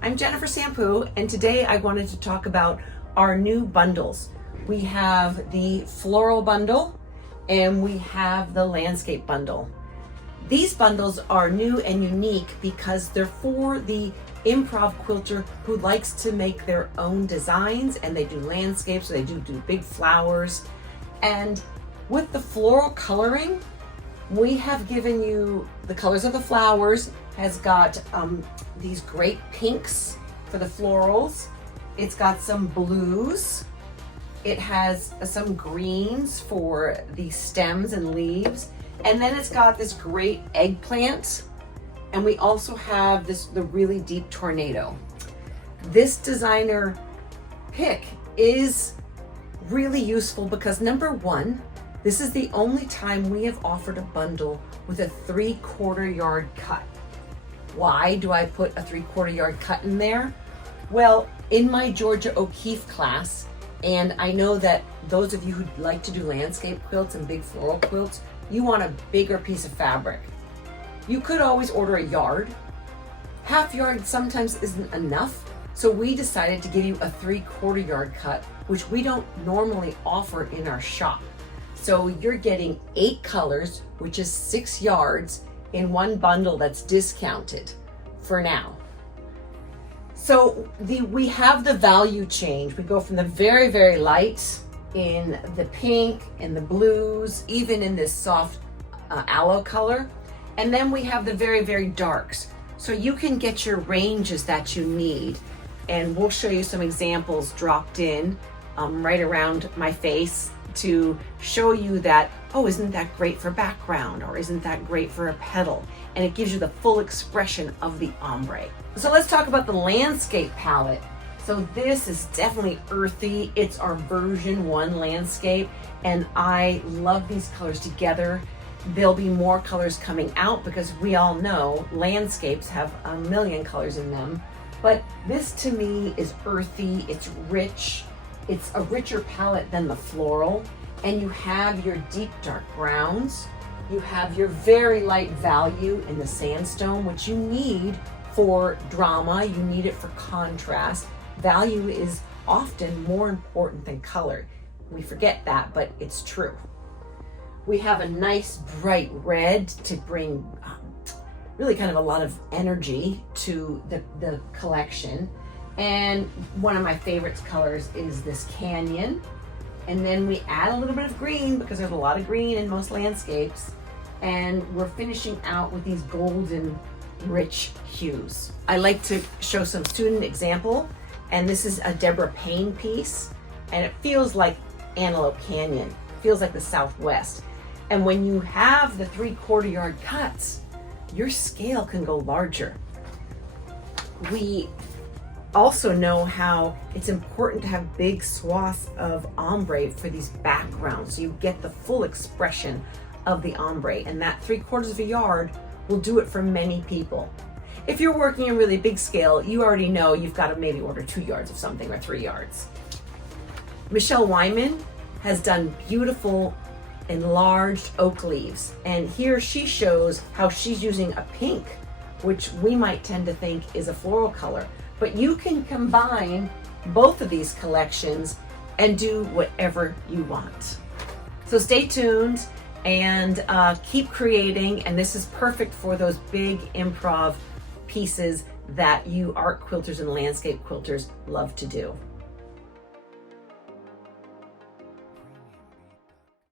I'm Jennifer Sampou, and today I wanted to talk about our new bundles. We have the floral bundle and we have the landscape bundle. These bundles are new and unique because they're for the improv quilter who likes to make their own designs, and they do landscapes, so they do big flowers. And with the floral coloring, we have given you the colors of the flowers. Has got these great pinks for the florals. It's got some blues. It has some greens for the stems and leaves. And then it's got this great eggplant. And we also have the really deep tornado. This designer pick is really useful because number one, this is the only time we have offered a bundle with a 3/4 yard cut. Why do I put a 3/4 yard cut in there? Well, in my Georgia O'Keeffe class, and I know that those of you who like to do landscape quilts and big floral quilts, you want a bigger piece of fabric. You could always order a yard. Half yard sometimes isn't enough, so we decided to give you a 3/4 yard cut, which we don't normally offer in our shop. So you're getting 8 colors, which is 6 yards, in one bundle that's discounted for now. So we have the value change. We go from the very, very light in the pink and the blues, even in this soft aloe color. And then we have the very, very darks. So you can get your ranges that you need. And we'll show you some examples dropped in right around my face to show you that, oh, isn't that great for background, or isn't that great for a petal? And it gives you the full expression of the ombre. So let's talk about the landscape palette. So this is definitely earthy. It's our version 1 landscape, and I love these colors together. There'll be more colors coming out because we all know landscapes have a million colors in them. But this to me is earthy, it's rich. It's a richer palette than the floral, and you have your deep dark browns. You have your very light value in the sandstone, which you need for drama. You need it for contrast. Value is often more important than color. We forget that, but it's true. We have a nice bright red to bring really kind of a lot of energy to the collection. And one of my favorite colors is this canyon. And then we add a little bit of green because there's a lot of green in most landscapes. And we're finishing out with these golden, rich hues. I like to show some student example. And this is a Deborah Payne piece. And it feels like Antelope Canyon. It feels like the Southwest. And when you have the 3/4 yard cuts, your scale can go larger. We also know how it's important to have big swaths of ombre for these backgrounds, so you get the full expression of the ombre, and that 3/4 yard will do it for many people. If you're working in really big scale, you already know you've got to maybe order 2 yards of something or 3 yards. Michelle Wyman has done beautiful enlarged oak leaves, and here she shows how she's using a pink, which we might tend to think is a floral color. But you can combine both of these collections and do whatever you want. So stay tuned and keep creating. And this is perfect for those big improv pieces that you art quilters and landscape quilters love to do.